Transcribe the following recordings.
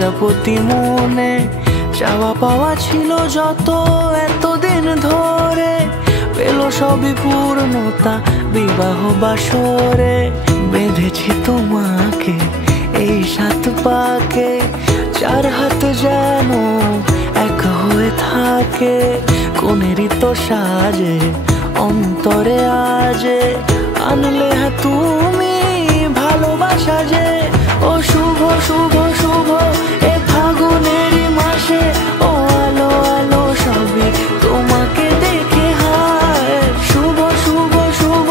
প্রজাপতি মনে চাওয়া পাওয়া ছিল যত এতদিন ধরে, পেল সবই পূর্ণতা বিবাহ বাসরে। বেঁধেছি তোমাকে এই 7 পাকে, 4 হাত যেন এক হয়ে থাকে। কোনেরই তো সাজে অন্তরে আজে, আনলে হ্যাঁ তুমি ভালোবাসা যে। ও শুভ শুভ শুভ এ ফাগুনেরই মাসে, ও আলো আলো সবই তোমাকে দেখে হায়। শুভ শুভ শুভ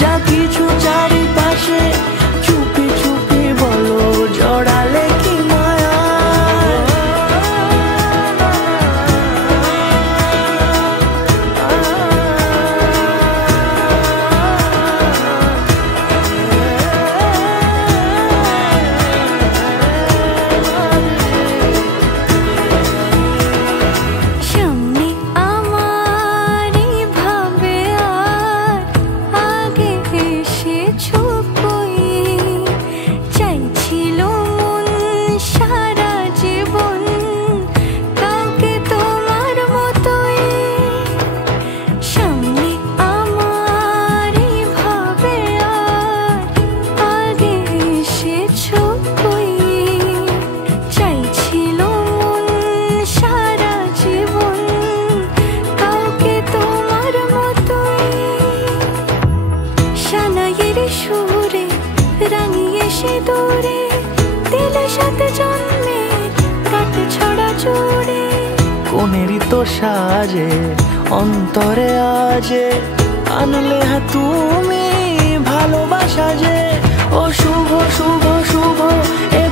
যা কিছু চারিপাশে, চুপি চুপি বলো জড়ালে কি মায়া। কোনেরই তো সাজে অন্তরে আজে, আনলে হ্যাঁ তুমি ভালোবাসা যে। ও শুভ শুভ শুভ এ